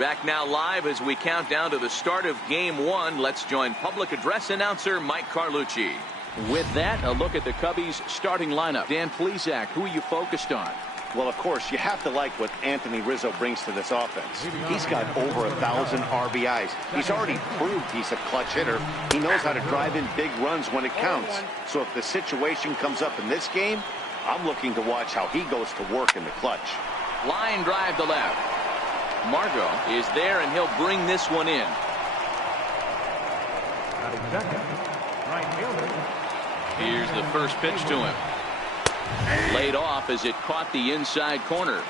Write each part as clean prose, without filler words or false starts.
Back now live as we count down to the start of Game 1. Let's join public address announcer Mike Carlucci. With that, a look at the Cubbies' starting lineup. Dan Plesac, who are you focused on? Well, of course, you have to like what Anthony Rizzo brings to this offense. He's got over 1,000 RBIs. He's already proved he's a clutch hitter. He knows how to drive in big runs when it counts. So if the situation comes up in this game, I'm looking to watch how he goes to work in the clutch. Line drive to left. Margot is there, and he'll bring this one in. Here's the first pitch to him. Laid off as it caught the inside corner.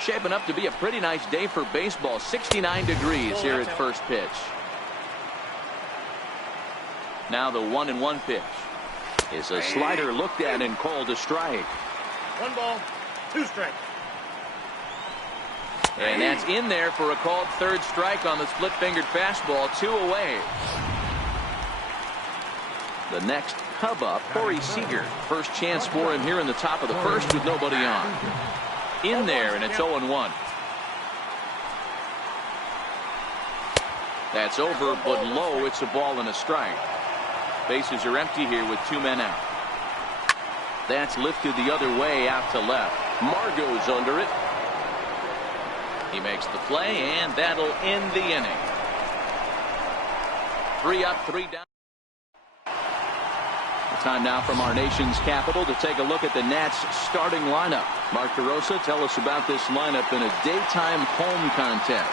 Shaping up to be a pretty nice day for baseball. 69 degrees here at first pitch. Now the 1-1 pitch is a slider looked at and called a strike. 1 ball, 2 strikes. And that's in there for a called third strike on the split-fingered fastball. 2 away. The next Cub up, Corey Seager. First chance for him here in the top of the first with nobody on. In there, and it's 0-1. That's over, but low. It's a ball and a strike. Bases are empty here with 2 men out. That's lifted the other way out to left. Margot's under it. He makes the play, and that'll end the inning. 3 up, 3 down. Time now from our nation's capital to take a look at the Nats starting lineup. Mark DeRosa, tell us about this lineup in a daytime home contest.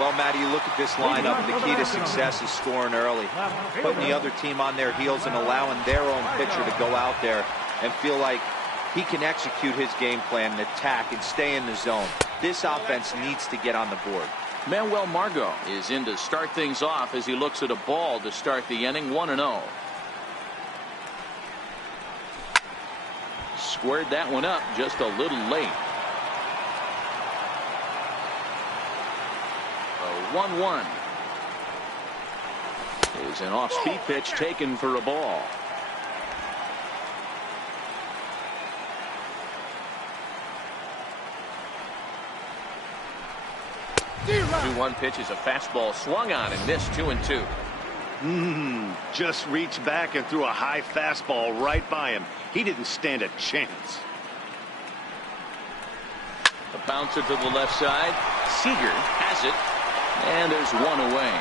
Well, Matty, you look at this lineup, the key to success is scoring early. Putting the other team on their heels and allowing their own pitcher to go out there and feel like he can execute his game plan and attack and stay in the zone. This offense needs to get on the board. Manuel Margot is in to start things off as he looks at a ball to start the inning. 1-0. Squared that one up just a little late. A 1-1 is an off-speed pitch taken for a ball. 2-1 pitch is a fastball swung on and missed. 2-2. Just reached back and threw a high fastball right by him. He didn't stand a chance. A bouncer to the left side. Seager has it, and there's 1 away.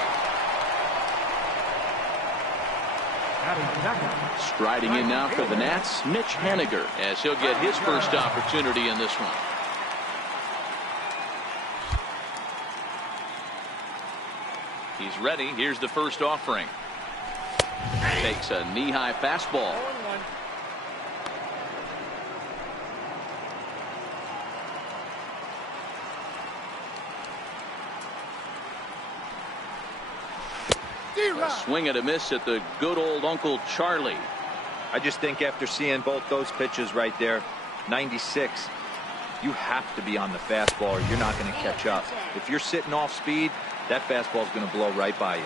Striding in now for the Nats, Mitch Haniger, as he'll get his first opportunity in this one. He's ready. Here's the first offering. Takes a knee-high fastball. 1-1. A swing and a miss at the good old Uncle Charlie. I just think after seeing both those pitches right there, 96, you have to be on the fastball or you're not going to catch up. If you're sitting off speed, that fastball is going to blow right by you.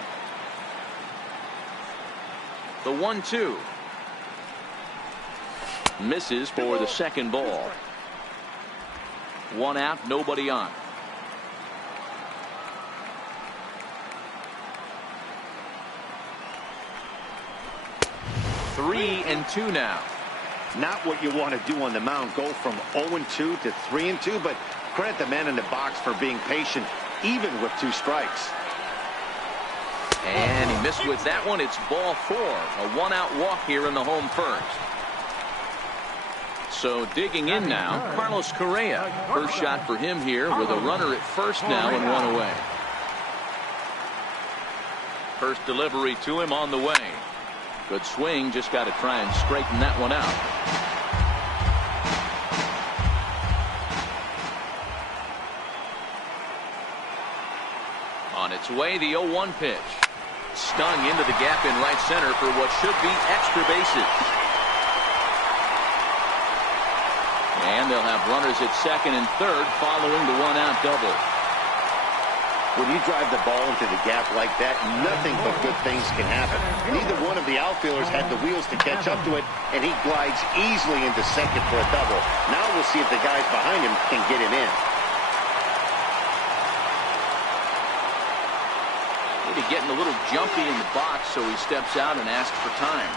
The 1-2 misses for the second ball. 1 out, nobody on. Three and 2 now. Not what you want to do on the mound. Go from 0-2 to 3-2, but credit the man in the box for being patient, even with 2 strikes. And he missed with that one. It's ball 4. A 1-out walk here in the home first. So digging in now, Carlos Correa. First shot for him here with a runner at first now and 1 away. First delivery to him on the way. Good swing, just got to try and straighten that one out. On its way, the 0-1 pitch. Stung into the gap in right center for what should be extra bases. And they'll have runners at second and third following the 1-out double. When you drive the ball into the gap like that, nothing but good things can happen. Neither one of the outfielders had the wheels to catch up to it, and he glides easily into second for a double. Now we'll see if the guys behind him can get him in. maybe getting a little jumpy in the box, so he steps out and asks for time.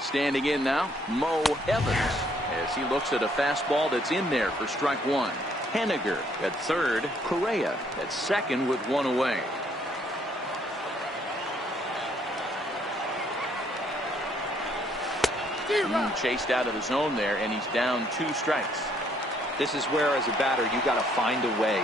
Standing in now, Mo Evans, as he looks at a fastball that's in there for strike one. Henniger at third, Correa at second with one away. Chased out of the zone there, and he's down 2 strikes. This is where, as a batter, you got to find a way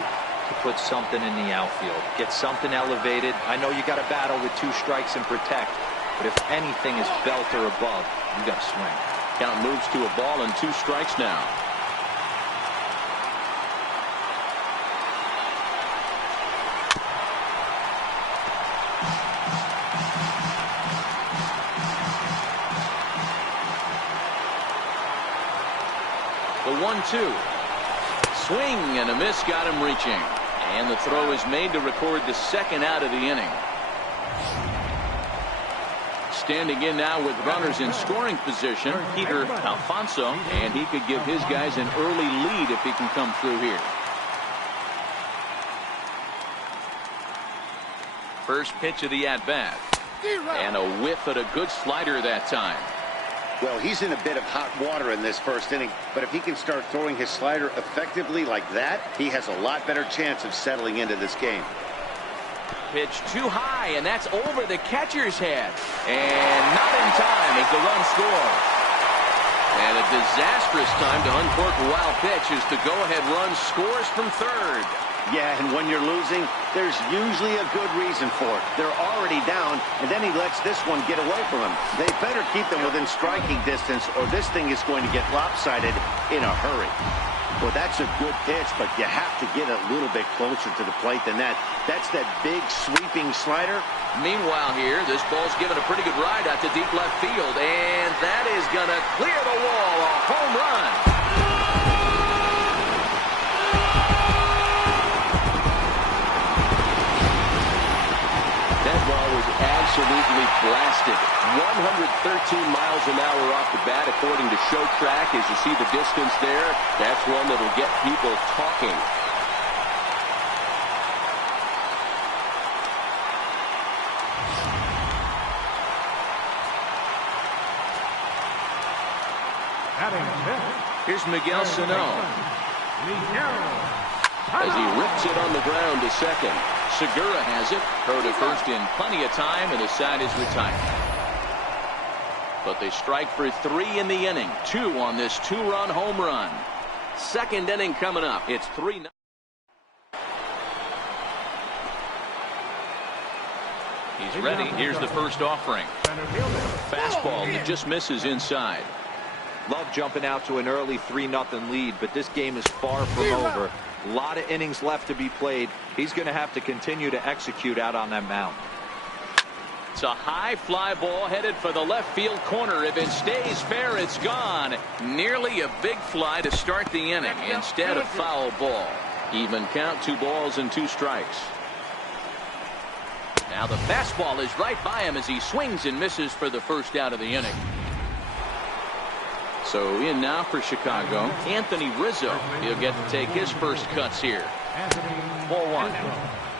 to put something in the outfield. Get something elevated. I know you got to battle with 2 strikes and protect, but if anything is belt or above, you got to swing. Count moves to a ball and 2 strikes now. The 1-2. Swing and a miss got him reaching. And the throw is made to record the second out of the inning. Standing in now with runners in scoring position, Peter Alfonso, and he could give his guys an early lead if he can come through here. First pitch of the at-bat. And a whiff at a good slider that time. Well, he's in a bit of hot water in this first inning, but if he can start throwing his slider effectively like that, he has a lot better chance of settling into this game. Pitch too high, and that's over the catcher's head. And not in time as the run scores. And a disastrous time to uncork a wild pitch as the go-ahead run scores from third. Yeah, and when you're losing, there's usually a good reason for it. They're already down, and then he lets this one get away from him. They better keep them within striking distance, or this thing is going to get lopsided in a hurry. Well, that's a good pitch, but you have to get a little bit closer to the plate than that. That's that big sweeping slider. Meanwhile here, this ball's given a pretty good ride out to deep left field, and that is going to clear the wall. A home run. That ball was absolutely blasted. 113 miles an hour off the bat, according to Show Track. As you see the distance there, that's one that'll get people talking. Here's Miguel Sano. As he rips it on the ground to second. Segura has it. Throw to first in plenty of time, and the side is retired. But they strike for 3 in the inning. 2 on this 2-run home run. Second inning coming up. It's 3-0. He's ready. Here's the first offering. Fastball that just misses inside. Love jumping out to an early 3-0 lead, but this game is far from over. A lot of innings left to be played. He's going to have to continue to execute out on that mound. It's a high fly ball headed for the left field corner. If it stays fair, it's gone. Nearly a big fly to start the inning instead of foul ball. Even count, 2 balls and 2 strikes. Now the fastball is right by him as he swings and misses for the first out of the inning. So in now for Chicago, Anthony Rizzo. He'll get to take his first cuts here. 4-1.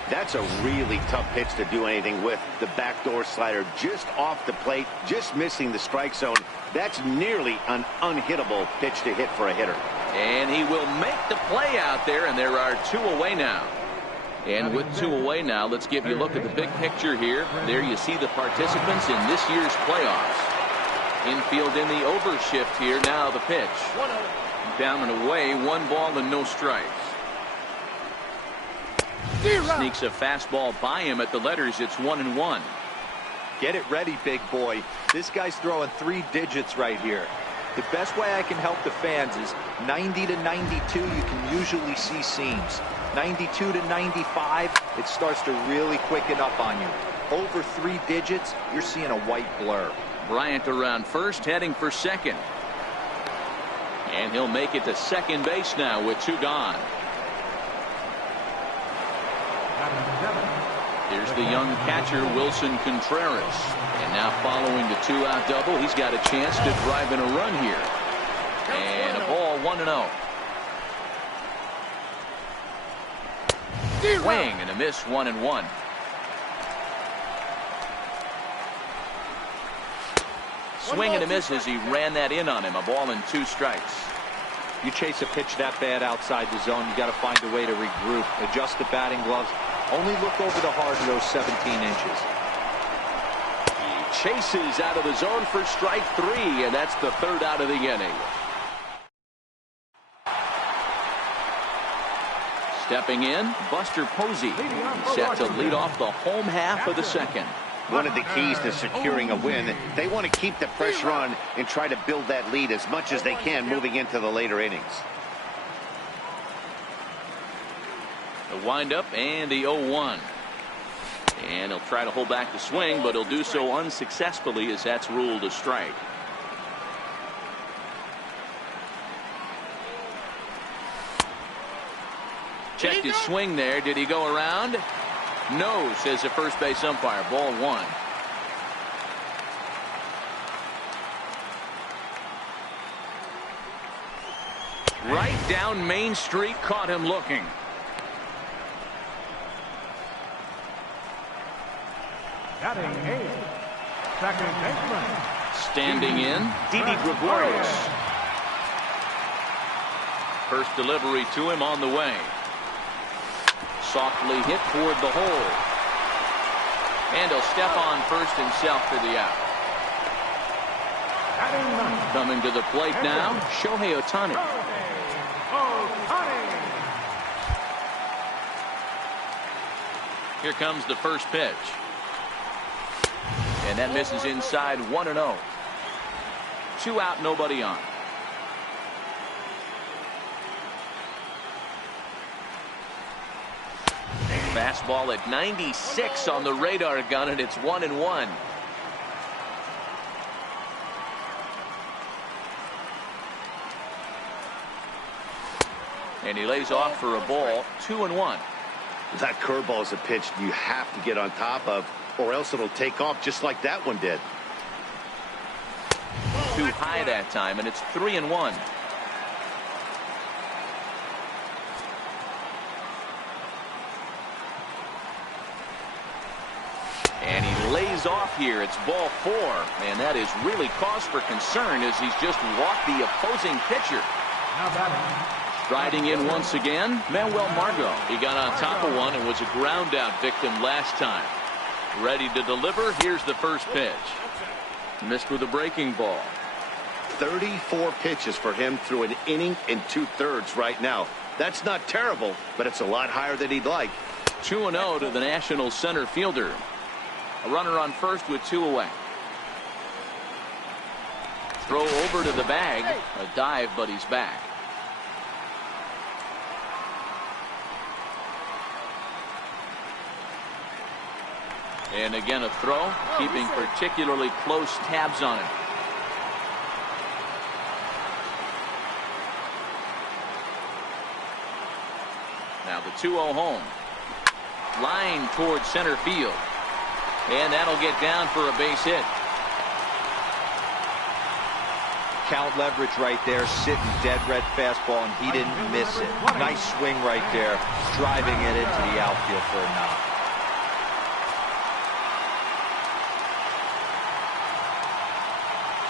That's a really tough pitch to do anything with. The backdoor slider just off the plate, just missing the strike zone. That's nearly an unhittable pitch to hit for a hitter. And he will make the play out there, and there are 2 away now. And with 2 away now, let's give you a look at the big picture here. There you see the participants in this year's playoffs. Infield in the overshift here. Now the pitch. Down and away, 1 ball and no strikes. Sneaks a fastball by him at the letters. It's 1-1. Get it ready, big boy. This guy's throwing 3 digits right here. The best way I can help the fans is 90 to 92. You can usually see seams. 92 to 95, it starts to really quicken up on you. Over 3 digits, you're seeing a white blur. Bryant around first, heading for second. And he'll make it to second base now with 2 gone. Here's the young catcher, Wilson Contreras. And now following the 2-out double, he's got a chance to drive in a run here. And a ball, 1-0. Swing and a miss, 1-1. Swing and a miss as he ran that in on him. A ball and 2 strikes. You chase a pitch that bad outside the zone, you got to find a way to regroup, adjust the batting gloves. Only look over the heart of those 17 inches. He chases out of the zone for strike 3, and that's the 3rd out of the inning. Stepping in, Buster Posey, set to lead off the home half of the 2nd. One of the keys to securing a win, they want to keep the pressure on and try to build that lead as much as they can moving into the later innings. The windup and the 0-1. And he'll try to hold back the swing, but he'll do so unsuccessfully as that's ruled a strike. Checked his swing there. Did he go around? No, says the first base umpire. Ball 1. Right down Main Street, caught him looking. Batting 8th, second baseman. Standing in, Didi Gregorius. First delivery to him on the way. Softly hit toward the hole. And he'll step on first himself for the out. Coming to the plate now, Shohei Ohtani. Here comes the first pitch. And that misses inside, 1-0. 2 out, nobody on. Fastball at 96 on the radar gun, and it's 1-1. And he lays off for a ball, 2-1. That curveball is a pitch you have to get on top of, or else it'll take off just like that one did. Too high that time, and it's 3-1. And he lays off here. It's ball 4. And that is really cause for concern as he's just walked the opposing pitcher. Striding in once again, Manuel Margot. He got on top of one and was a ground out victim last time. Ready to deliver. Here's the first pitch. Missed with a breaking ball. 34 pitches for him through an inning and 2/3 right now. That's not terrible, but it's a lot higher than he'd like. 2-0 to the National center fielder. A runner on first with 2 away. Throw over to the bag. A dive, but he's back. And again a throw, keeping particularly close tabs on it. Now the 2-0 home. Line towards center field. And that'll get down for a base hit. Count leverage right there, sitting dead red fastball, and he didn't miss it. Nice swing right there, driving it into the outfield for a knock.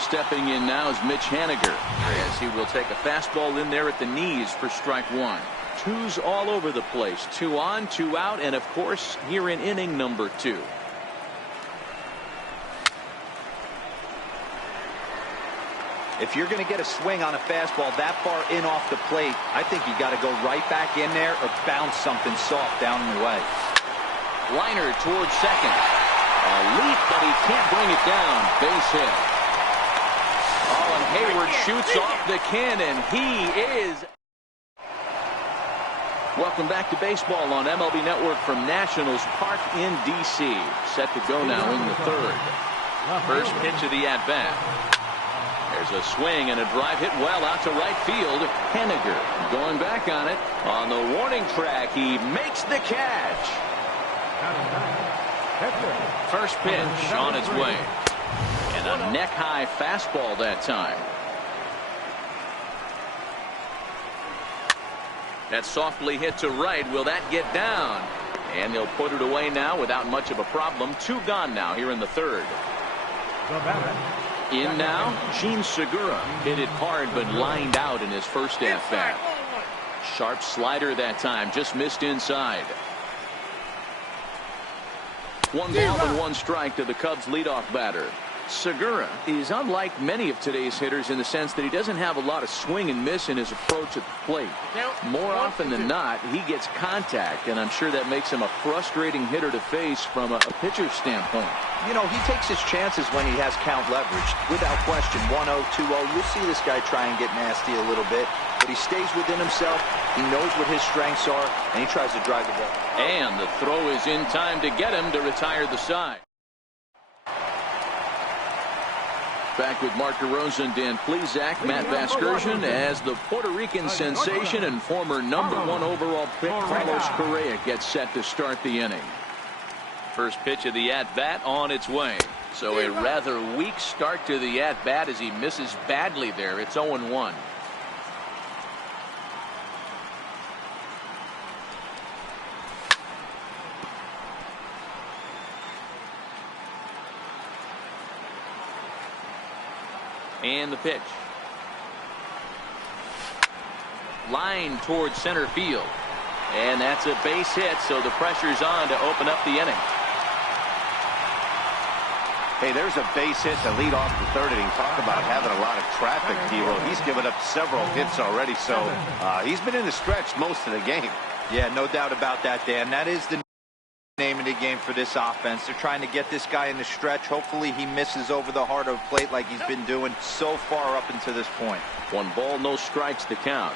Stepping in now is Mitch Haniger, as he will take a fastball in there at the knees for strike 1. 2's all over the place. 2 on, 2 out, and of course here in inning number 2. If you're going to get a swing on a fastball that far in off the plate, I think you got to go right back in there or bounce something soft down in the way. Liner towards second. A leap, but he can't bring it down. Base hit. Oh, and Hayward shoots off the cannon. He is. Welcome back to baseball on MLB Network from Nationals Park in D.C. Set to go now in the 3rd. First pitch of the at-bat. There's a swing and a drive hit well out to right field. Haniger going back on it. On the warning track, he makes the catch. First pitch on its way. And a neck-high fastball that time. That's softly hit to right. Will that get down? And they'll put it away now without much of a problem. 2 gone now here in the third. In now, Gene Segura hit it hard but lined out in his first at-bat. Sharp slider that time, just missed inside. 1 ball and 1 strike to the Cubs leadoff batter. Segura is unlike many of today's hitters in the sense that he doesn't have a lot of swing and miss in his approach at the plate. More often than not, he gets contact, and I'm sure that makes him a frustrating hitter to face from a pitcher's standpoint. You know, he takes his chances when he has count leveraged. Without question, 1-0, 2-0, you'll see this guy try and get nasty a little bit, but he stays within himself. He knows what his strengths are, and he tries to drive the ball. And the throw is in time to get him to retire the side. Back with Mark DeRosa, Dan Plesac, Matt Vasgersian, as the Puerto Rican sensation and former #1 overall pick Carlos Correa gets set to start the inning. First pitch of the at-bat on its way. So a rather weak start to the at-bat as he misses badly there. It's 0-1. And the pitch. Line towards center field. And that's a base hit, so the pressure's on to open up the inning. Hey, there's a base hit to lead off the third inning. Talk about having a lot of traffic, T-Row. He's given up several hits already, so he's been in the stretch most of the game. Yeah, no doubt about that, Dan. That is the name of the game for this offense. They're trying to get this guy in the stretch. Hopefully he misses over the heart of the plate like he's been doing so far up until this point. 1 ball, no strikes to count.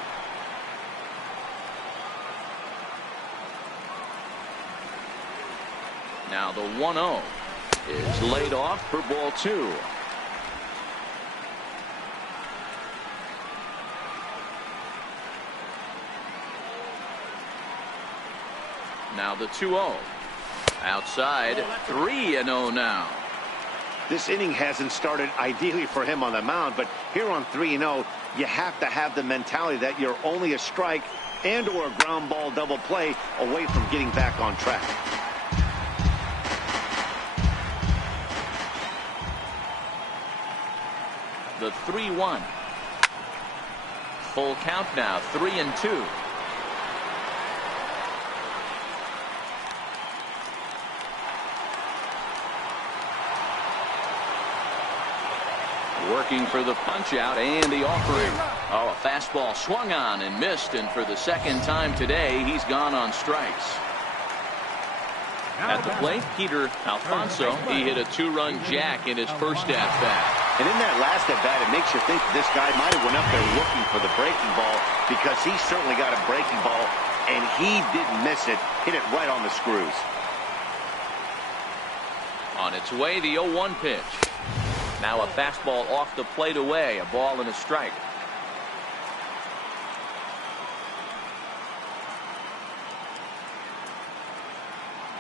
Now the 1-0 is laid off for ball 2. Now the 2-0. Outside, 3-0 now. This inning hasn't started ideally for him on the mound, but here on 3-0, you have to have the mentality that you're only a strike and or a ground ball double play away from getting back on track. The 3-1. Full count now, 3-2. Working for the punch out and the offering. Oh, a fastball swung on and missed, and for the second time today, he's gone on strikes. At the plate, Peter Alfonso, he hit a 2-run jack in his first at-bat. And in that last at-bat, it makes you think this guy might have went up there looking for the breaking ball, because he certainly got a breaking ball, and he didn't miss it. Hit it right on the screws. On its way, the 0-1 pitch. Now a fastball off the plate away, a ball and a strike.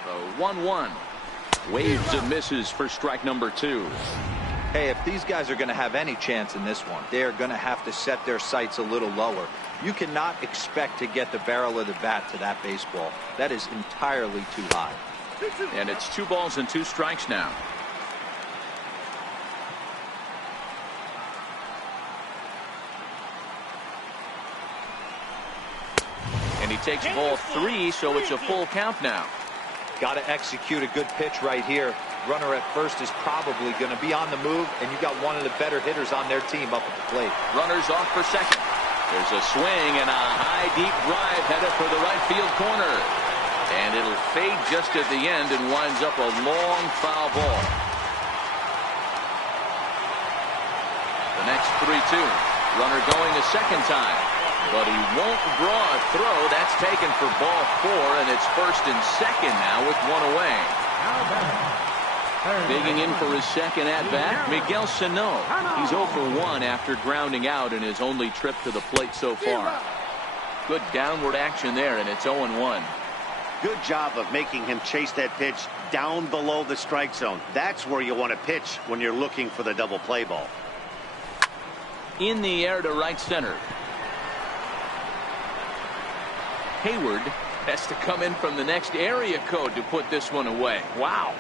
The 1-1. Waves and misses for strike number 2. Hey, if these guys are going to have any chance in this one, they are going to have to set their sights a little lower. You cannot expect to get the barrel of the bat to that baseball. That is entirely too high. And it's 2 balls and 2 strikes now. And he takes ball 3, so it's a full count now. Got to execute a good pitch right here. Runner at first is probably going to be on the move, and you got one of the better hitters on their team up at the plate. Runners off for second. There's a swing and a high, deep drive headed for the right field corner. And it'll fade just at the end and winds up a long foul ball. The next 3-2. Runner going a second time. But he won't draw a throw. That's taken for ball 4, and it's first and second now with 1 away. Digging in for his second at-bat, Miguel Sano. He's 0 for 1 after grounding out in his only trip to the plate so far. Good downward action there, and it's 0-1. Good job of making him chase that pitch down below the strike zone. That's where you want to pitch when you're looking for the double play ball. In the air to right center. Hayward has to come in from the next area code to put this one away. Wow.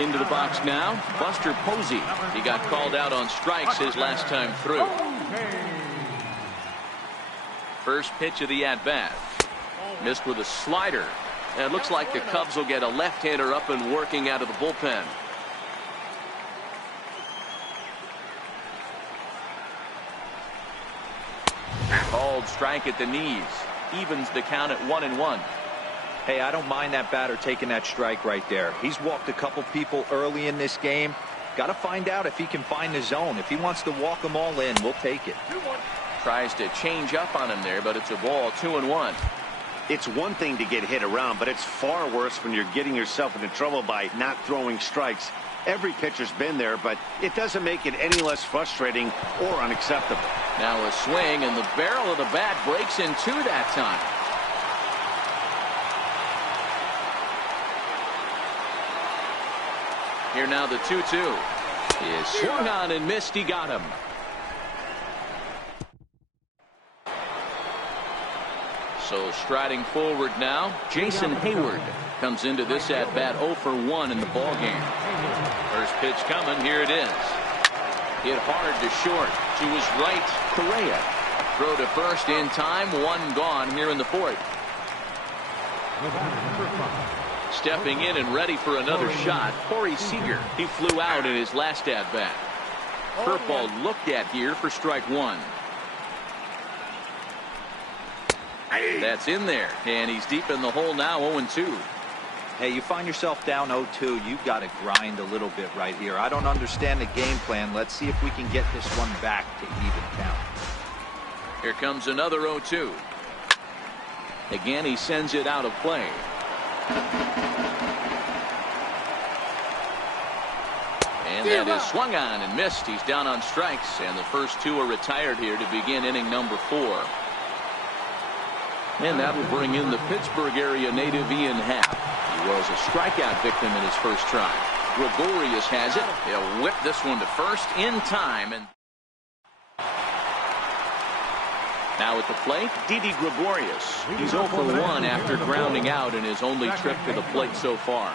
Into the box now, Buster Posey. He got called out on strikes his last time through. First pitch of the at-bat. Missed with a slider. And it looks like the Cubs will get a left-hander up and working out of the bullpen. Called strike at the knees. Evens the count at 1-1. Hey, I don't mind that batter taking that strike right there. He's walked a couple people early in this game. Got to find out if he can find the zone. If he wants to walk them all in, we'll take it. Tries to change up on him there, but it's a ball. 2-1. It's one thing to get hit around, but it's far worse when you're getting yourself into trouble by not throwing strikes. Every pitcher's been there, but it doesn't make it any less frustrating or unacceptable. Now a swing, and the barrel of the bat breaks in two that time. Here now the 2-2. He is swung on and missed. He got him. So striding forward now, Jason Hayward comes into this at bat 0 for 1 in the ball game. First pitch coming. Here it is. Hit hard to short. To his right, Correa. Throw to first in time. One gone here in the fourth. Stepping in and ready for another shot, Corey Seager. He flew out in his last at bat. Curveball looked at here for strike one. That's in there, and he's deep in the hole now. 0-2. Hey, you find yourself down 0-2, you've got to grind a little bit right here. I don't understand the game plan. Let's see if we can get this one back to even count. Here comes another 0-2. Again, he sends it out of play. And that is swung on and missed. He's down on strikes, and the first two are retired here to begin inning number 4. And that will bring in the Pittsburgh area native Ian Happ. He was a strikeout victim in his first try. Gregorius has it. He'll whip this one to first in time. And now at the plate, Didi Gregorius. He's 0 for 1 after grounding out in his only trip to the plate so far.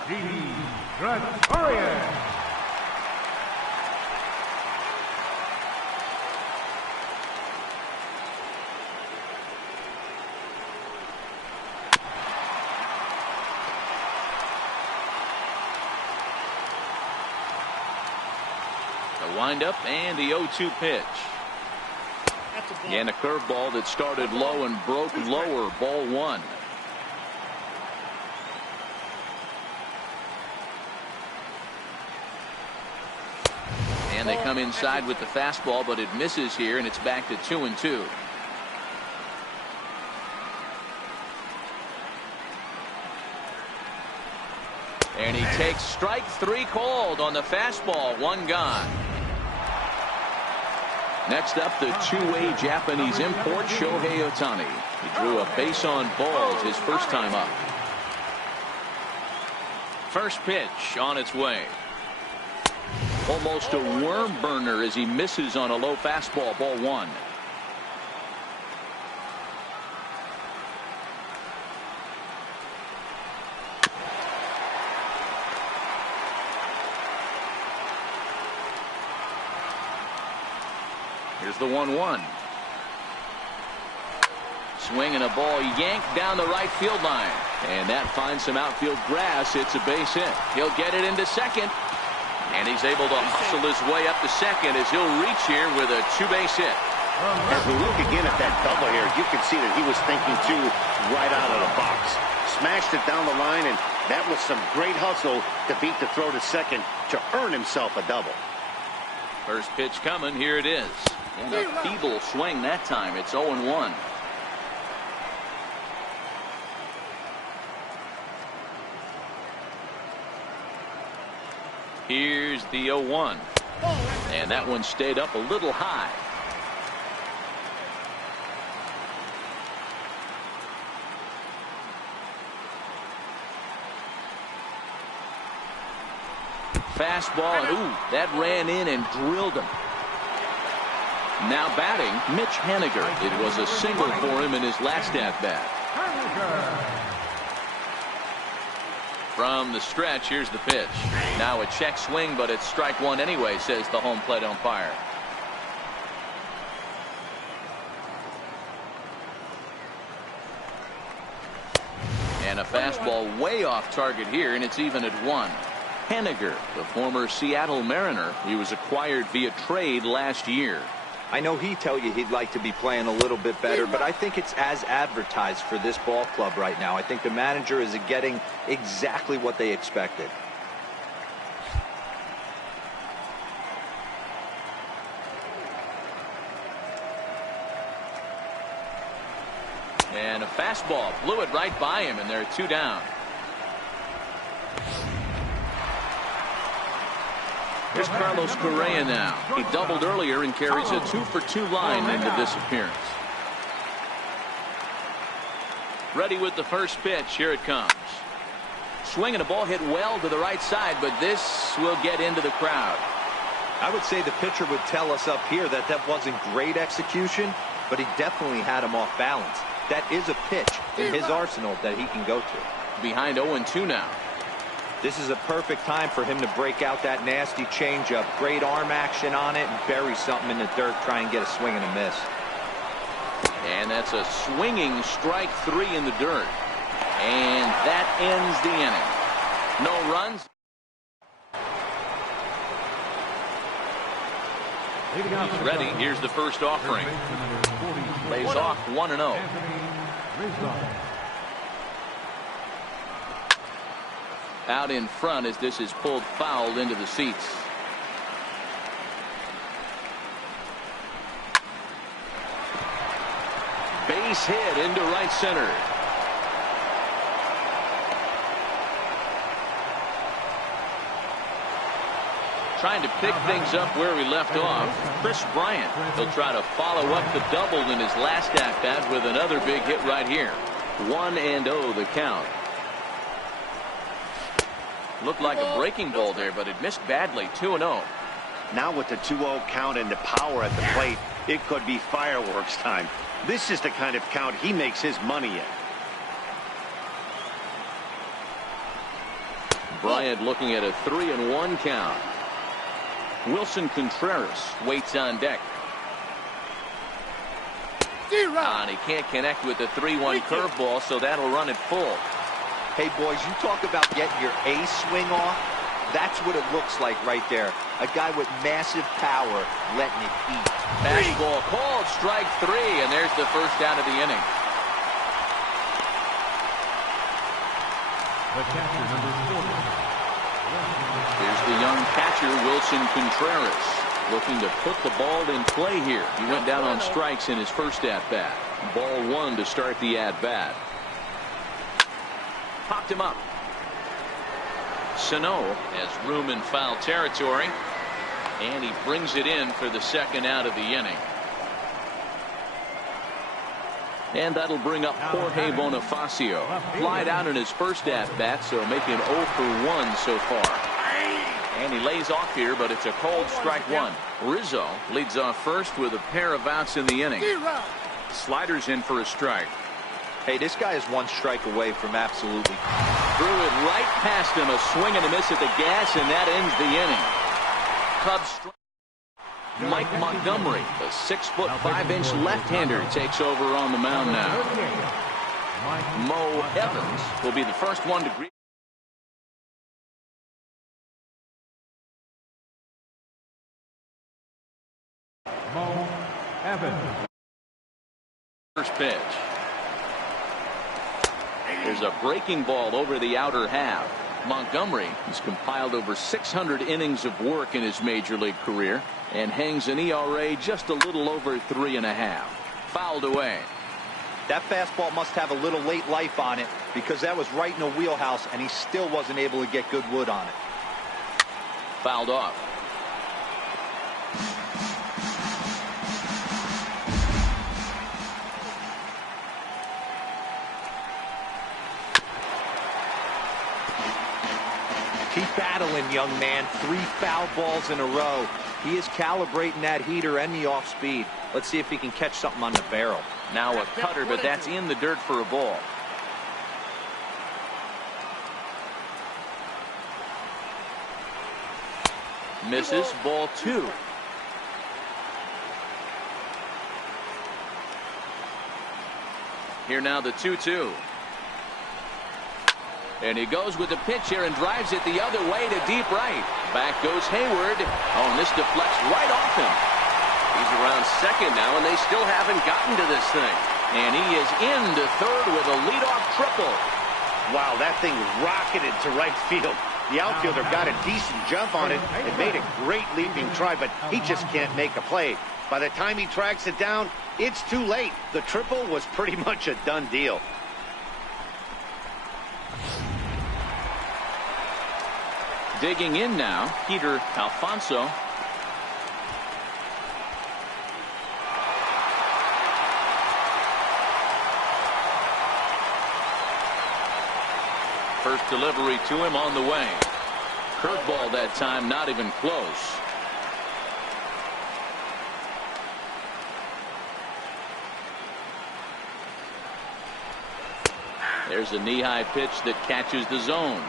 Windup and the 0-2 pitch. And a curveball that started low and broke lower. Ball 1. And they come inside with the fastball, but it misses here, and it's back to 2-2. And he takes strike 3 called on the fastball. 1 gone. Next up, the two-way Japanese import, Shohei Ohtani. He drew a base on balls his first time up. First pitch on its way. Almost a worm burner as he misses on a low fastball. Ball 1. Here's the 1-1. Swing and a ball yanked down the right field line. And that finds some outfield grass. It's a base hit. He'll get it into second. And he's able to hustle his way up to second as he'll reach here with a 2-base hit. As we look again at that double here, you can see that he was thinking too right out of the box. Smashed it down the line, and that was some great hustle to beat the throw to second to earn himself a double. First pitch coming. Here it is. And a feeble swing that time. It's 0-1. Here's the 0-1. And that one stayed up a little high. fastball, and ooh, that ran in and drilled him. Now batting, Mitch Haniger. It was a single for him in his last at-bat. From the stretch, here's the pitch. Now a check swing, but it's strike one anyway, says the home plate umpire. And a fastball way off target here, and it's even at one. Haniger, the former Seattle Mariner, he was acquired via trade last year. I know he'd tell you he'd like to be playing a little bit better, but I think it's as advertised for this ball club right now. I think the manager is getting exactly what they expected. And a fastball blew it right by him, and they're 2 down. Here's Carlos Correa now. He doubled earlier and carries a 2-for-2 line into this appearance. Ready with the first pitch. Here it comes. Swinging, a ball hit well to the right side, but this will get into the crowd. I would say the pitcher would tell us up here that that wasn't great execution, but he definitely had him off balance. That is a pitch in his arsenal that he can go to. Behind 0-2 now. This is a perfect time for him to break out that nasty changeup. Great arm action on it and bury something in the dirt. Try and get a swing and a miss. And that's a swinging strike 3 in the dirt. And that ends the inning. No runs. He's ready. Here's the first offering. Lays off 1-0. Out in front as this is pulled foul into the seats. Base hit into right center. Trying to pick things up where we left off. Chris Bryant. He'll try to follow up the double in his last at-bat with another big hit right here. 1-0 the count. Looked like a breaking ball there, but it missed badly. 2-0. Now with the 2-0 count and the power at the plate, it could be fireworks time. This is the kind of count he makes his money in. Bryant looking at a 3-1 count. Wilson Contreras waits on deck. And he can't connect with the 3-1 curveball, so that'll run it full. Hey, boys, you talk about getting your A swing off. That's what it looks like right there. A guy with massive power letting it eat. Fastball called, strike 3, and there's the first out of the inning. The catcher, number 40. Here's the young catcher, Wilson Contreras, looking to put the ball in play here. He went down on strikes in his first at-bat. Ball 1 to start the at-bat. Popped him up. Sano has room in foul territory, and he brings it in for the second out of the inning. And that'll bring up Jorge Bonifacio. Flied out in his first at-bat, so making 0 for 1 so far. And he lays off here, but it's a cold strike 1. Rizzo leads off first with a pair of outs in the inning. Sliders in for a strike. Hey, this guy is 1 strike away from absolutely. Threw it right past him, a swing and a miss at the gas, and that ends the inning. Cubs. Mike Montgomery, the 6'5" left-hander, takes over on the mound now. Mo Evans will be the first one to greet. Mo Evans. First pitch. There's a breaking ball over the outer half. Montgomery has compiled over 600 innings of work in his major league career and hangs an ERA just a little over 3.5. Fouled away. That fastball must have a little late life on it because that was right in the wheelhouse and he still wasn't able to get good wood on it. Fouled off. Keep batting. battling, young man. 3 foul balls in a row. He is calibrating that heater and the off speed. Let's see if he can catch something on the barrel. Now a cutter, but that's in the dirt for a ball. Misses, ball 2. Here now the 2-2. And he goes with the pitch here and drives it the other way to deep right. Back goes Hayward. Oh, and this deflects right off him. He's around second now, and they still haven't gotten to this thing. And he is into third with a leadoff triple. Wow, that thing rocketed to right field. The outfielder got a decent jump on it. It made a great leaping try, but he just can't make a play. By the time he tracks it down, it's too late. The triple was pretty much a done deal. Digging in now, Peter Alfonso. First delivery to him on the way. Curveball that time, not even close. There's a knee-high pitch that catches the zone.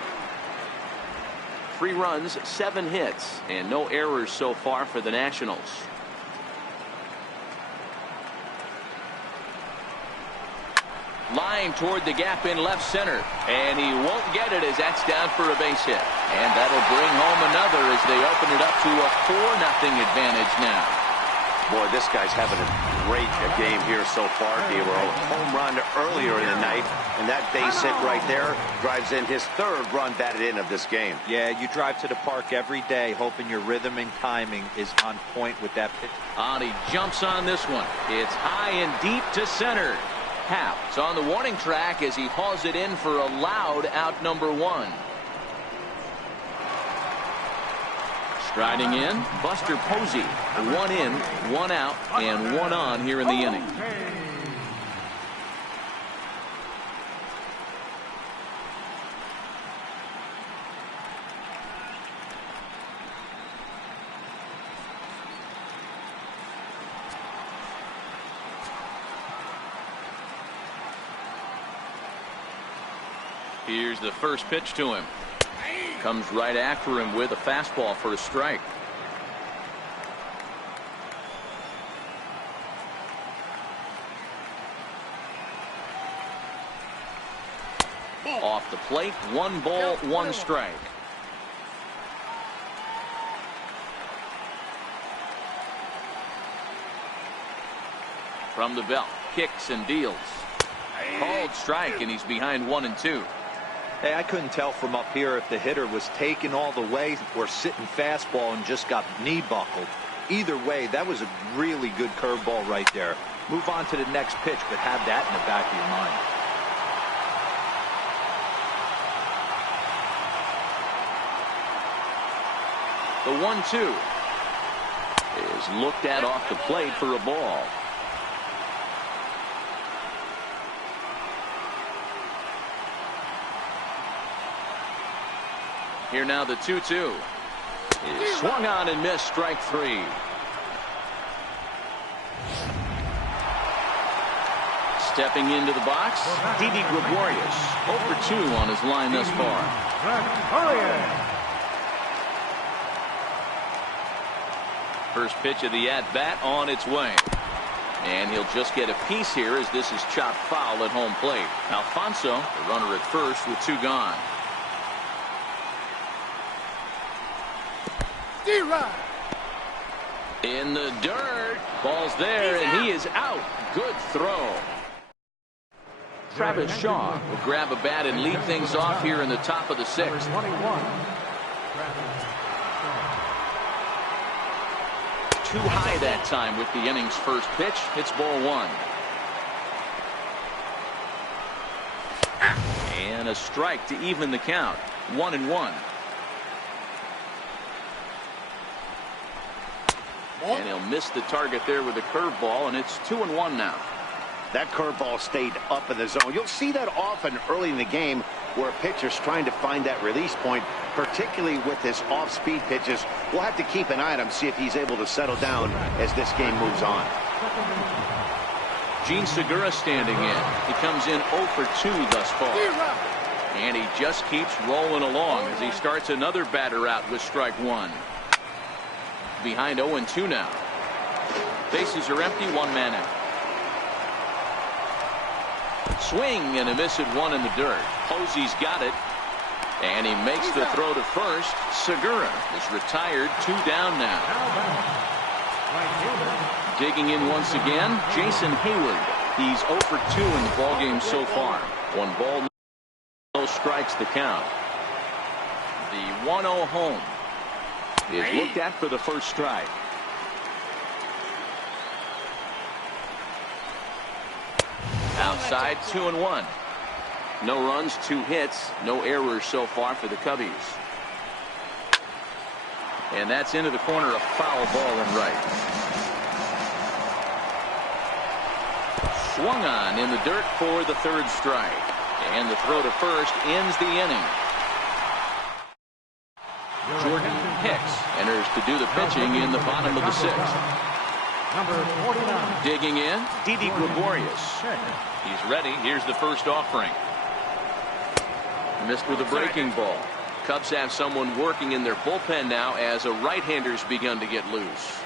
3 runs, 7 hits, and no errors so far for the Nationals. Line toward the gap in left center, and he won't get it as that's down for a base hit. And that'll bring home another as they open it up to a 4-0 advantage now. Boy, this guy's having a great game here so far. He were a home run earlier in the night, and that base hit right there drives in his 3rd run batted in of this game. Yeah, you drive to the park every day hoping your rhythm and timing is on point with that pitch. And he jumps on this one. It's high and deep to center. Happ is on the warning track as he hauls it in for a loud out number 1. Striding in, Buster Posey. 1 in, 1 out, and 1 on here in the inning. Here's the first pitch to him. Comes right after him with a fastball for a strike. Off the plate, 1 ball, 1 strike. From the belt, kicks and deals. Called strike, and he's behind 1 and 2. Hey, I couldn't tell from up here if the hitter was taken all the way or sitting fastball and just got knee buckled. Either way, that was a really good curveball right there. Move on to the next pitch, but have that in the back of your mind. The 1-2 is looked at off the plate for a ball. Here now the 2-2 is swung on and missed, strike 3. Stepping into the box, Didi Gregorius. 0 for 2 on his line thus far. First pitch of the at-bat on its way. And he'll just get a piece here as this is chopped foul at home plate. Alfonso, the runner at first with 2 gone. In the dirt. Ball's there, and he is out. Good throw. Travis Shaw will grab a bat and lead things off here in the top of the 6th. Too high that time with the inning's first pitch. It's ball 1. And a strike to even the count. 1-1. And he'll miss the target there with a curveball, and it's 2-1 now. That curveball stayed up in the zone. You'll see that often early in the game where a pitcher's trying to find that release point, particularly with his off-speed pitches. We'll have to keep an eye on him, see if he's able to settle down as this game moves on. Gene Segura standing in. He comes in 0 for 2 thus far. And he just keeps rolling along as he starts another batter out with strike 1. Behind 0-2 now. Bases are empty, 1 man out. Swing and a miss at 1 in the dirt. Posey's got it. And he makes the throw to first. Segura is retired, 2 down now. Digging in once again, Jason Hayward. He's 0 for 2 in the ballgame so far. 1 ball, no strikes the count. The 1-0 home is looked at for the first strike. Outside, 2-1. No runs, 2 hits, no errors so far for the Cubbies. And that's into the corner, a foul ball and right. Swung on in the dirt for the 3rd strike. And the throw to first ends the inning. Jordan Hicks enters to do the pitching in the bottom of the 6th. Number 49. Digging in, Didi Gregorius. He's ready. Here's the first offering. Missed with a breaking ball. Cubs have someone working in their bullpen now as a right-hander's begun to get loose.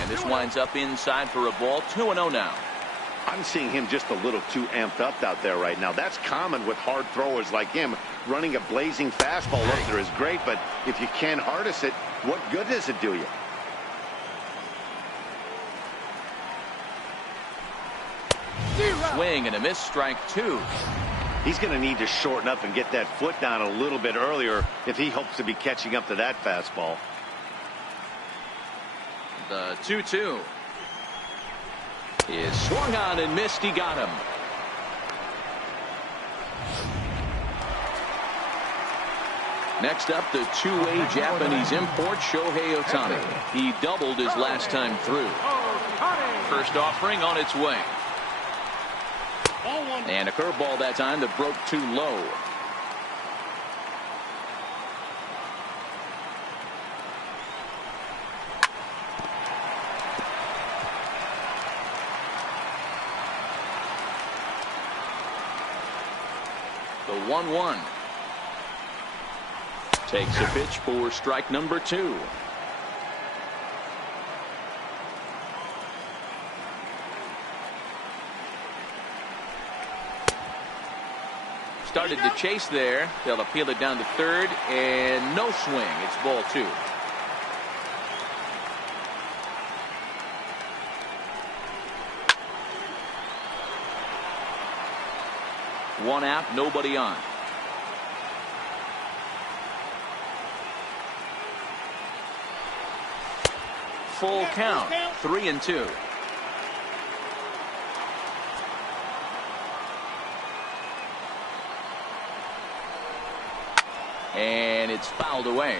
And this winds up inside for a ball. 2-0 now. I'm seeing him just a little too amped up out there right now. That's common with hard throwers like him. Running a blazing fastball up there is great, but if you can't harness it, what good does it do you? Swing and a miss, strike 2. He's going to need to shorten up and get that foot down a little bit earlier if he hopes to be catching up to that fastball. The 2-2 is swung on and missed. He got him. Next up, the two-way Japanese import, Shohei Ohtani. He doubled his last time through. First offering on its way. And a curveball that time that broke too low. The 1-1. Takes a pitch for strike number 2. Started to chase there. They'll appeal it down to third, and no swing. It's ball 2. One out, nobody on. Full count, 3-2. And it's fouled away.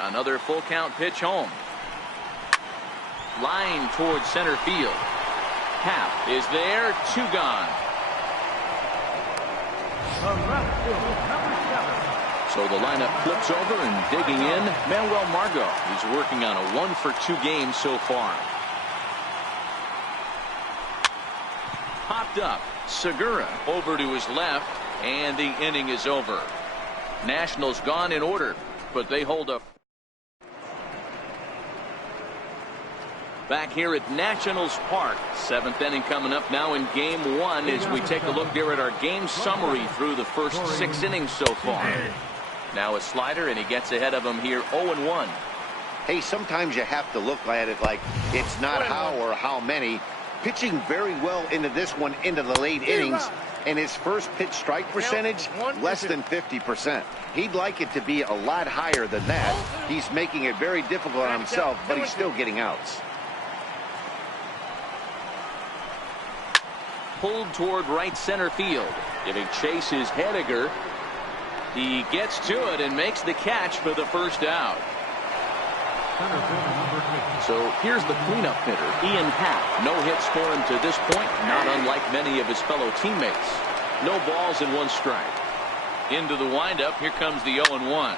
Another full count pitch home. Line towards center field. Happ is there, 2 gone. So the lineup flips over and digging in, Manuel Margot. He's working on a 1-for-2 game so far. Popped up. Segura over to his left, and the inning is over. Nationals gone in order, but they hold up. Back here at Nationals Park, 7th inning coming up now in game 1 as we take a look here at our game summary through the first 6 innings so far. Now a slider, and he gets ahead of him here, 0-1. Hey, sometimes you have to look at it like it's not how or how many. Pitching very well into this one, into the late innings, and his first pitch strike percentage, less than 50%. He'd like it to be a lot higher than that. He's making it very difficult on himself, but he's still getting outs. Pulled toward right center field. Giving chase is Henniger. He gets to it and makes the catch for the first out. So here's the cleanup hitter, Ian Happ. No hits for him to this point, not unlike many of his fellow teammates. No balls and 1 strike. Into the windup, here comes the 0-1.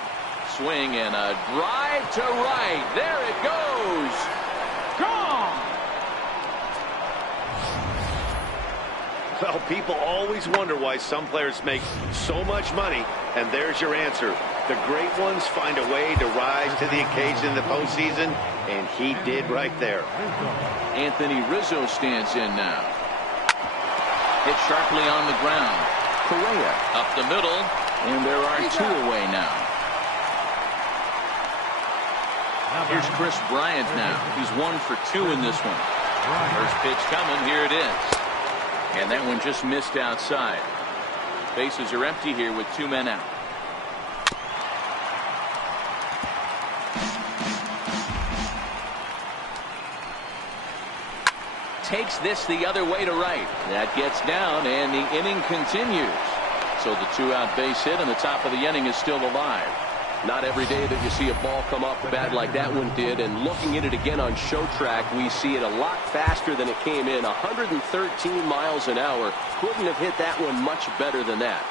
Swing and a drive to right. There it goes. Gone. Well, people always wonder why some players make so much money, and there's your answer. The great ones find a way to rise to the occasion in the postseason, and he did right there. Anthony Rizzo stands in now. Hit sharply on the ground. Correa up the middle, and there are 2 away now. Here's Chris Bryant now. He's 1 for 2 in this one. First pitch coming. Here it is. And that one just missed outside. Bases are empty here with 2 men out. Takes this the other way to right. That gets down, and the inning continues. So the 2-out base hit, and the top of the inning is still alive. Not every day that you see a ball come up bad like that one did, and looking at it again on show track, we see it a lot faster than it came in. 113 miles an hour. Couldn't have hit that one much better than that.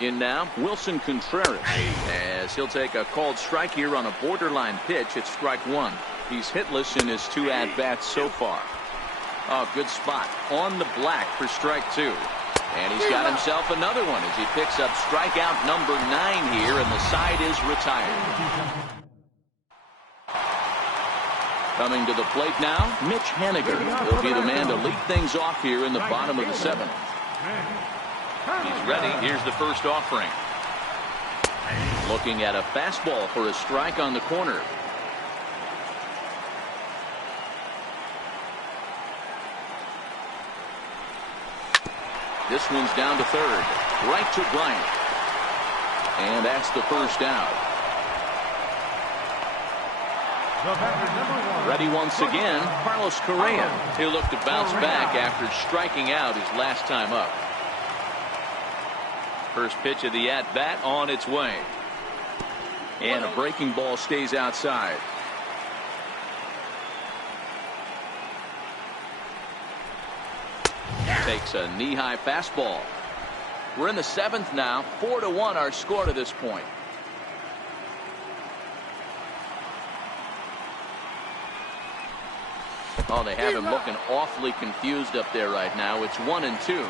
In now, Wilson Contreras, as he'll take a called strike here on a borderline pitch. It's strike 1. He's hitless in his 2 at-bats so far. Oh, good spot on the black for strike 2. And he's got himself another one as he picks up strikeout number 9 here, and the side is retired. Coming to the plate now, Mitch Haniger will be the man to lead things off here in the bottom of the 7th. He's ready. Here's the first offering. Looking at a fastball for a strike on the corner. This one's down to third. Right to Bryant. And that's the first out. Ready once again, Carlos Correa. He'll look to bounce back after striking out his last time up. First pitch of the at-bat on its way. And a breaking ball stays outside. Takes a knee-high fastball. We're in the 7th now. 4-1 our score to this point. Oh, they have him looking awfully confused up there right now. It's 1-2.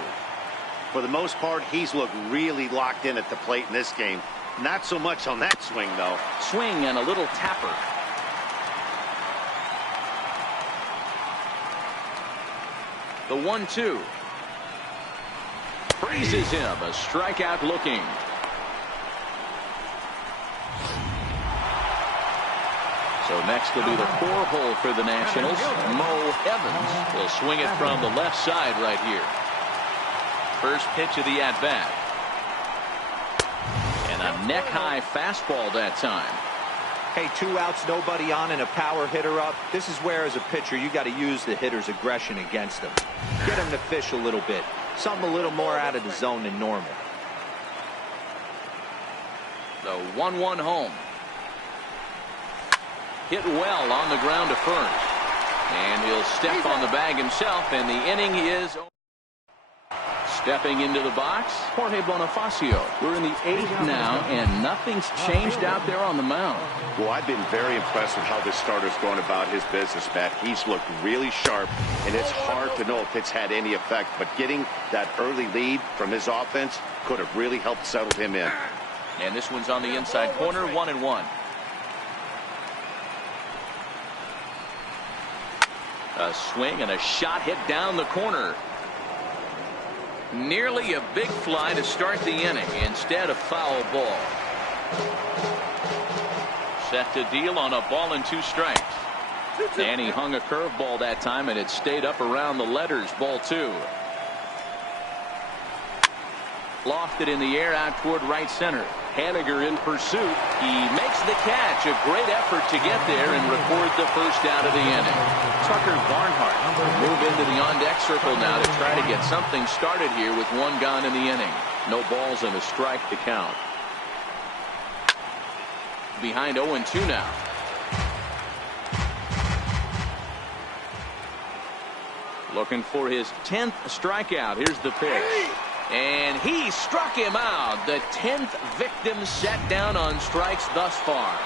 For the most part, he's looked really locked in at the plate in this game. Not so much on that swing, though. Swing and a little tapper. The 1-2. Freezes him. A strikeout looking. So next will be the 4-hole for the Nationals. Mo Evans will swing it from the left side right here. First pitch of the at-bat. And a neck-high fastball that time. Hey, 2 outs, nobody on, and a power hitter up. This is where, as a pitcher, you got to use the hitter's aggression against him. Get him to fish a little bit. Something a little more out of the zone than normal. The 1-1 home. Hit well on the ground to first. And he'll step on the bag himself, and the inning is over. Stepping into the box, Jorge Bonifacio. We're in the 8th now, and nothing's changed out there on the mound. Well, I've been very impressed with how this starter's going about his business, Matt. He's looked really sharp, and it's hard to know if it's had any effect. But getting that early lead from his offense could have really helped settle him in. And this one's on the inside corner, 1-1. A swing and a shot hit down the corner. Nearly a big fly to start the inning. Instead, a foul ball. Set to deal on a ball and 2 strikes. And he hung a curveball that time, and it stayed up around the letters. Ball 2. Lofted in the air out toward right center. Haniger in pursuit. He makes the catch. A great effort to get there and record the first down of the inning. Tucker Barnhart will move into the on-deck circle now to try to get something started here with one gone in the inning. No balls and a strike to count. Behind 0-2 now. Looking for his 10th strikeout. Here's the pitch. And he struck him out. The 10th victim set down on strikes thus far.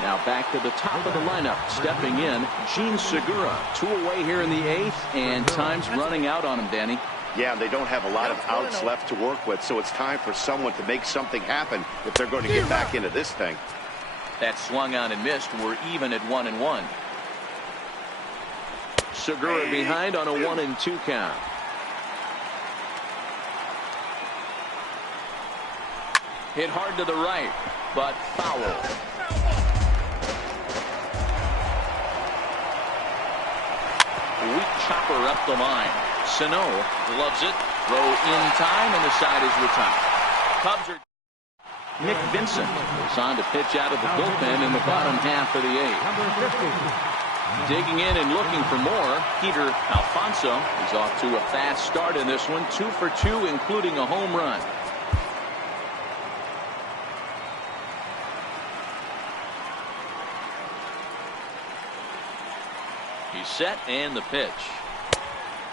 Now back to the top of the lineup. Stepping in, Gene Segura. 2 away here in the 8th, and time's running out on him, Danny. Yeah, they don't have a lot of outs left to work with, so it's time for someone to make something happen if they're going to get back into this thing. That swung on and missed. We're even at 1-1. Segura behind on a 1-2 count. Hit hard to the right, but foul. Weak chopper up the line. Sano loves it. Throw in time, and the side is retired. Cubs are. Nick Vincent is on to pitch out of the bullpen in the bottom half of the 8th. Digging in and looking for more, Peter Alfonso is off to a fast start in this one. 2 for 2, including a home run. He's set, and the pitch.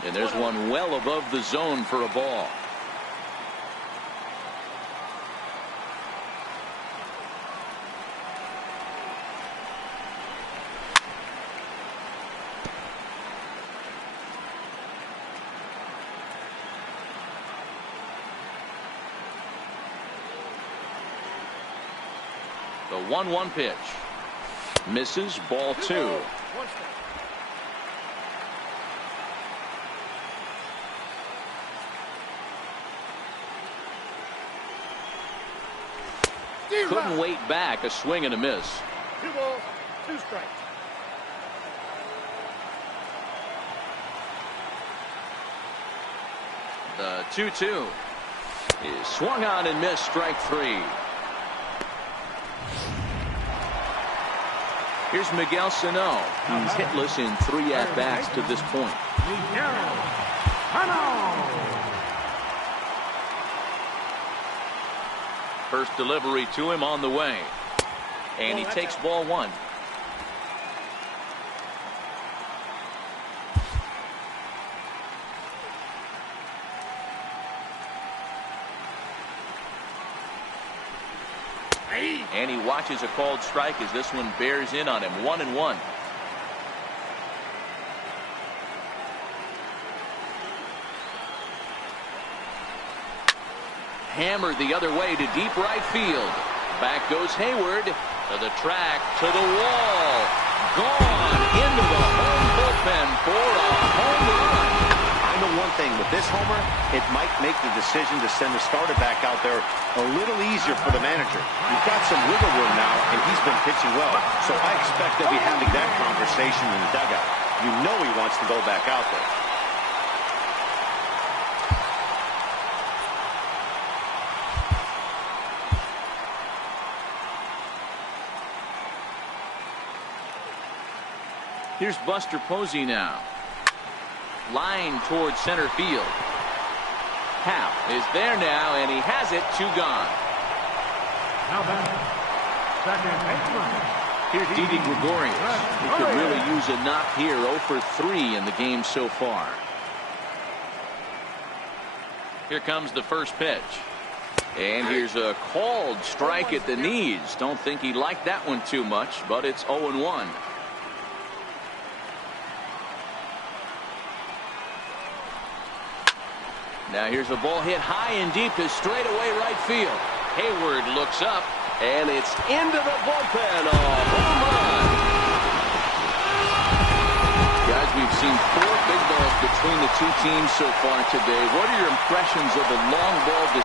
And there's one well above the zone for a ball. The 1-1 pitch. Misses, ball 2. Couldn't wait back. A swing and a miss. 2 balls, 2 strikes. The 2-2 is swung on and missed. Strike 3. Here's Miguel Sano. He's hitless in 3 at-bats to this point. First delivery to him on the way. And he takes ball 1. And he watches a called strike as this one bears in on him. 1-1. Hammered the other way to deep right field. Back goes Hayward to the track, to the wall. Gone into the home bullpen for a home run. I know one thing, with this homer, it might make the decision to send the starter back out there a little easier for the manager. He's got some wiggle room now, and he's been pitching well. So I expect they'll be having that conversation in the dugout. You know he wants to go back out there. Here's Buster Posey now. Line towards center field. Happ is there now, and he has it. 2 gone. Now back. Second baseman. Here's Didi Gregorius. He could really use a knock here. 0 for 3 in the game so far. Here comes the first pitch. And here's a called strike at the knees. Don't think he liked that one too much, but it's 0-1. Now here's a ball hit high and deep to straightaway right field. Hayward looks up, and it's into the bullpen. A home run. Guys, we've seen 4 big balls between the 2 teams so far today. What are your impressions of the long ball?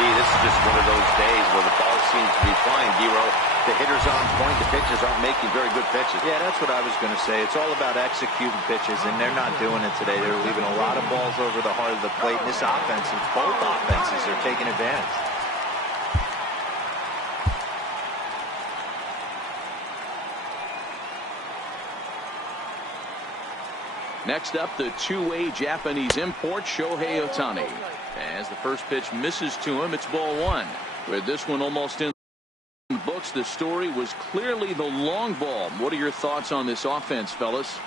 this is just one of those days where the ball seems to be flying, Dero. The hitters on point, the pitchers aren't making very good pitches. Yeah, that's what I was going to say. It's all about executing pitches, and they're not doing it today. They're leaving a lot of balls over the heart of the plate. And this offense, both offenses are taking advantage. Next up, the two-way Japanese import, Shohei Ohtani. As the first pitch misses to him, it's ball one. With this one almost in the books, the story was clearly the long ball. What are your thoughts on this offense, fellas?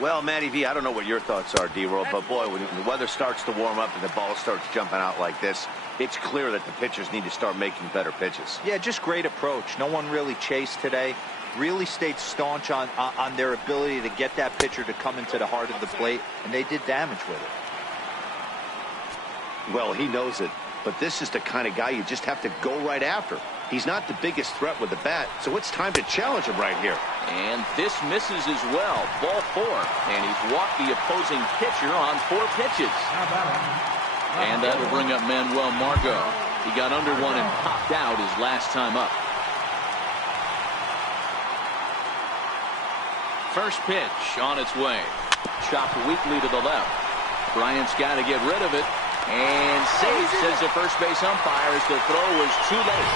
Well, Matty V, I don't know what your thoughts are, D-Roll, but boy, when the weather starts to warm up and the ball starts jumping out like this, it's clear that the pitchers need to start making better pitches. Yeah, just great approach. No one really chased today. Really stayed staunch on their ability to get that pitcher to come into the heart of the plate, and they did damage with it. Well, he knows it, but this is the kind of guy you just have to go right after. He's not the biggest threat with the bat, so it's time to challenge him right here. And this misses as well. Ball four, and he's walked the opposing pitcher on 4 pitches. And that'll bring up Manuel Margot. He got under one and popped out his last time up. First pitch on its way. Chopped weakly to the left. Bryant's got to get rid of it. And safe, says the first base umpire, as the throw was too late.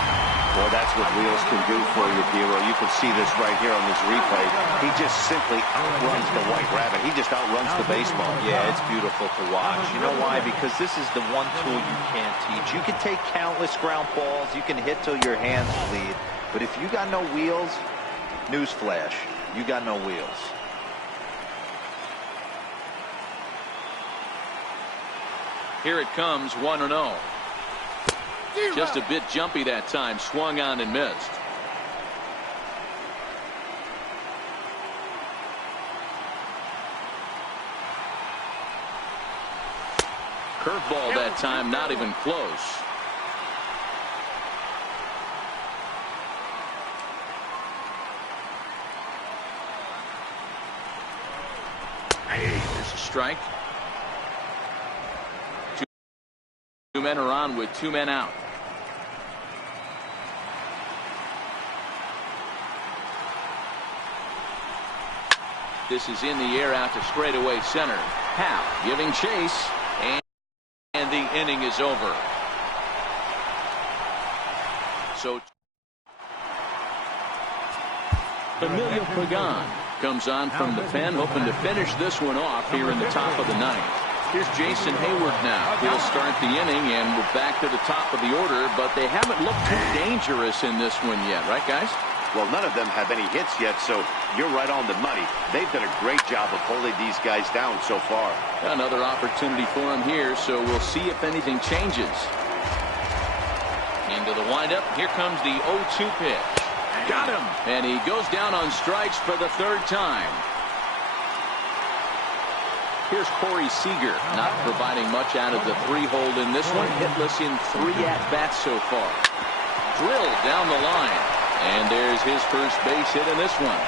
Boy, that's what wheels can do for you, Dero. You can see this right here on this replay. He just simply outruns the White Rabbit. He just outruns the baseball. Yeah, it's beautiful to watch. You know why? Because this is the one tool you can't teach. You can take countless ground balls. You can hit till your hands bleed. But if you got no wheels, newsflash, you got no wheels. Here it comes, 1-0. Just a bit jumpy that time. Swung on and missed. Curveball that time, not even close. There's a strike. 2 men are on with 2 men out. This is in the air out to straightaway center. Hal giving chase, and the inning is over. So Emilio Pagan comes on from the pen, hoping to finish this one off here in the top of the 9th. Here's Jason Hayward now. He'll start the inning, and we're back to the top of the order, but they haven't looked too dangerous in this one yet, right, guys? Well, none of them have any hits yet, so you're right on the money. They've done a great job of holding these guys down so far. Another opportunity for him here, so we'll see if anything changes. Into the windup. Here comes the 0-2 pitch. Got him! And he goes down on strikes for the 3rd time. Here's Corey Seager, not providing much out of the 3-hole in this one. Hitless in 3 at-bats so far. Drilled down the line. And there's his first base hit in this one.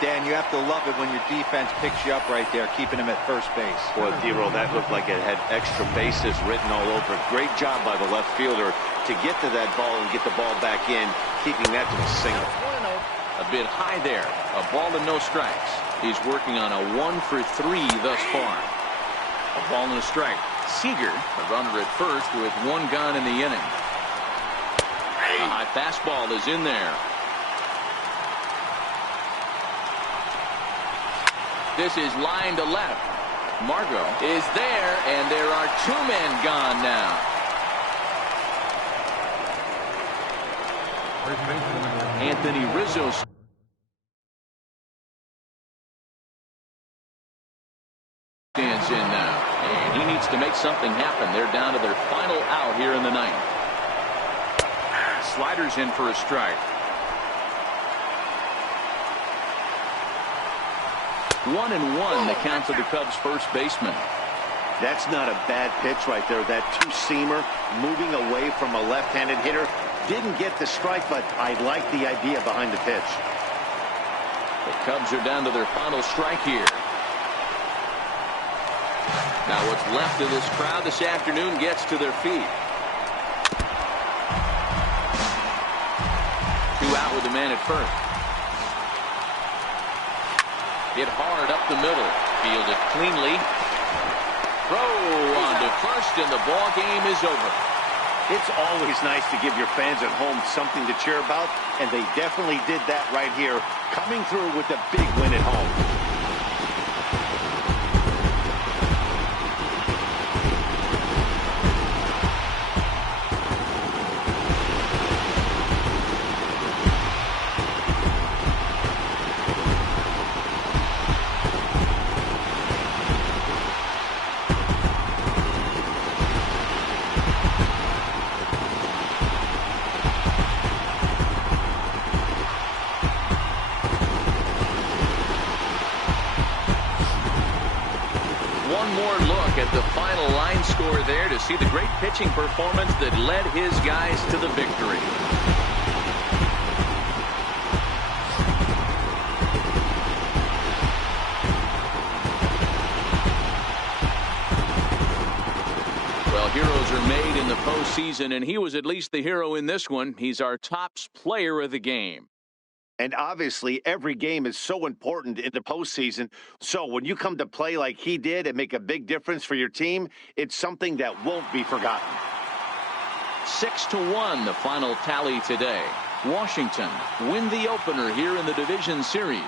Dan, you have to love it when your defense picks you up right there, keeping him at first base. Boy, D-Roll, that looked like it had extra bases written all over it. Great job by the left fielder to get to that ball and get the ball back in, keeping that to a single. A bit high there. A ball and no strikes. He's working on a 1-for-3 thus far. A ball and a strike. Seager, the runner at first with 1 gone in the inning. A high fastball is in there. This is line to left. Margot is there, and there are 2 men gone now. Anthony Rizzo stands in now, and he needs to make something happen. They're down to their final out here in the 9th. Sliders in for a strike. 1-1 the count to the Cubs first baseman. That's not a bad pitch right there. That 2-seamer moving away from a left-handed hitter. Didn't get the strike, but I like the idea behind the pitch. The Cubs are down to their final strike here. Now what's left of this crowd this afternoon gets to their feet. 2 out with the man at first. Hit hard up the middle. Fielded cleanly. Throw on to first, and the ball game is over. It's always nice to give your fans at home something to cheer about, and they definitely did that right here, coming through with a big win at home. One more look at the final line score there to see the great pitching performance that led his guys to the victory. Well, heroes are made in the postseason, and he was at least the hero in this one. He's our top player of the game. And obviously, every game is so important in the postseason. So when you come to play like he did and make a big difference for your team, it's something that won't be forgotten. 6-1, the final tally today. Washington win the opener here in the division series.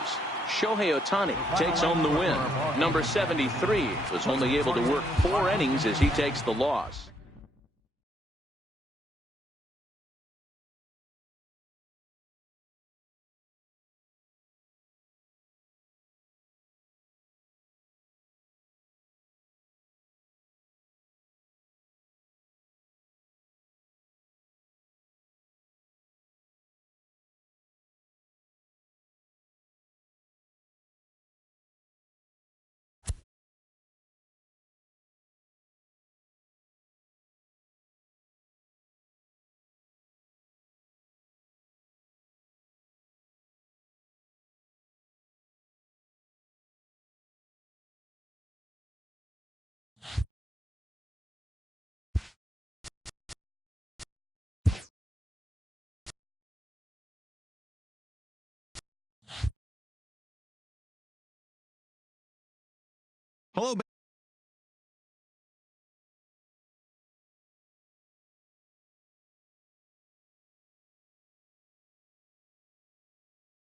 Shohei Ohtani takes home the win. Number 73 was only able to work 4 innings as he takes the loss. Hello.